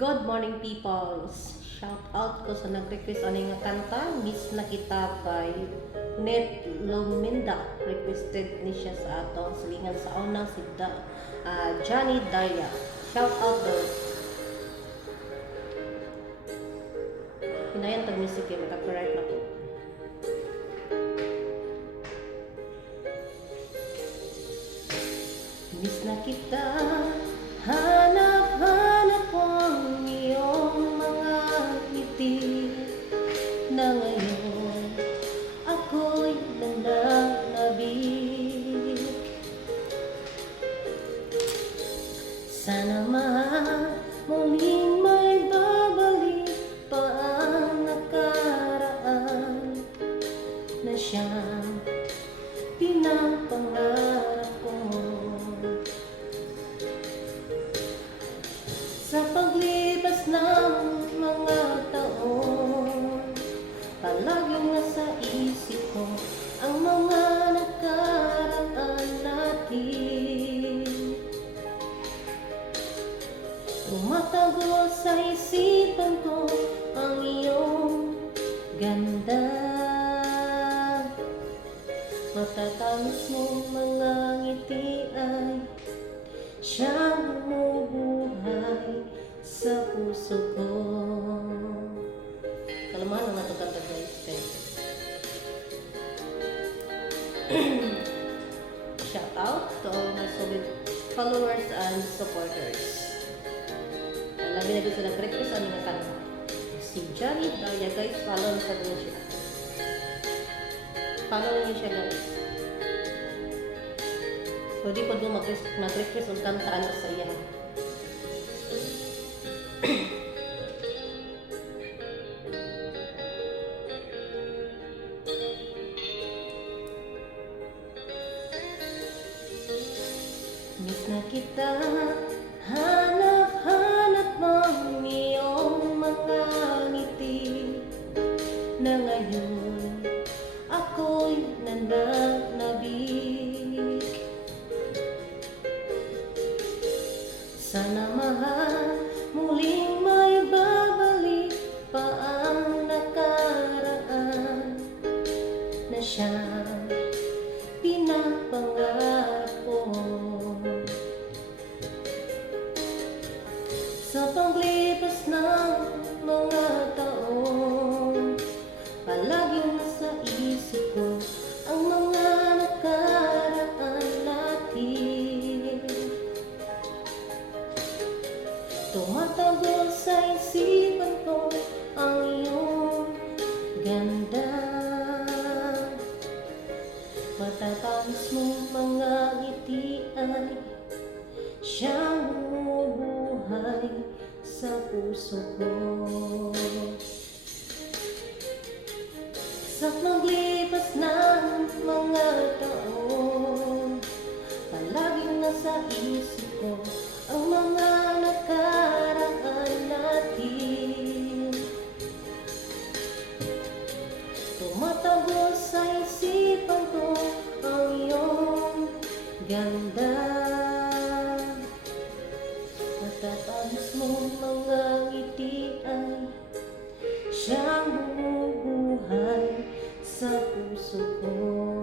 Good morning, peoples! Shout out ko sa nag-request ano nga kanta, Miss na Kita by Net Luminda. Requested ni siya sa atong silingan sa unang si Johnny Daya. Shout out daw. Hinayan tag music yung copyright na po. Miss na kita, hanap-hanap ang iyong mga ngiti na ngayon ako'y nananabik. Sana muling may babalik pa ang nakaraan na siyang pinapangarap ko. Sa paglipas ng mga taon, palaging nasa isip ko ang mga nakaraan natin. Tumatago sa isipan ko ang iyong ganda. Matatamis mong mga ngiti ay siyang bumubuhay sa puso ko. Kalamahan na ito kanta guys. Shout out to all my solid followers and supporters. Lagi na gusto nag-request ano nga kanta. Si Johnny Daya guys, follow na sa siya. Follow niyo siya guys. Pwede po doon mag-request ang kantaan na saya. Miss na kita, hanap-hanap ang iyong mga ngiti na ngayon ako'y nananabik. Sana muling may babalik pa ang nakaraan na siyang pinapangarap ko. Sa paglipas ng mga taon, palaging nasa isip ko ang mga nakaraan natin. Tumatago sa isipan ko ang iyong ganda. Matatamis mong mga ngiti ay siyang bumubuhay sa puso ko. Sa paglipas ng mga taon, palaging nasa isip ko ang mga nakaraan natin. Tumatago sa isipan ko ang iyong ganda. Matatamis mong mga ngiti ay siyang bumubuhay sa puso ko.